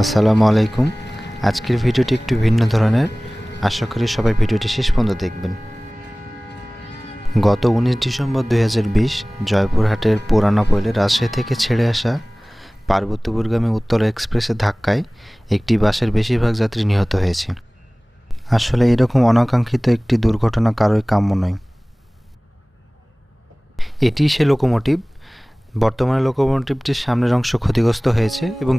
আসসালামু আলাইকুম। আজকের ভিডিওটি একটু ভিন্ন ধরনের, আশা করি সবাই ভিডিওটি শেষ পর্যন্ত দেখবেন। গত 19 ডিসেম্বর 2020 জয়পুরহাটের পুরানাপৈলে রাজশাহী থেকে ছেড়ে আসা পার্বতীপুরগামী উত্তরা এক্সপ্রেসের ধাক্কায় একটি বাসের বেশিরভাগ যাত্রী নিহত হয়েছে। আসলে এরকম অনাকাঙ্ক্ষিত একটি দুর্ঘটনা কারোই কাম্য নয়। এটি সে লোকোমোটিভ। বর্তমানে লোকোমোটিভটির সামনের অংশ ক্ষতিগ্রস্ত হয়েছে এবং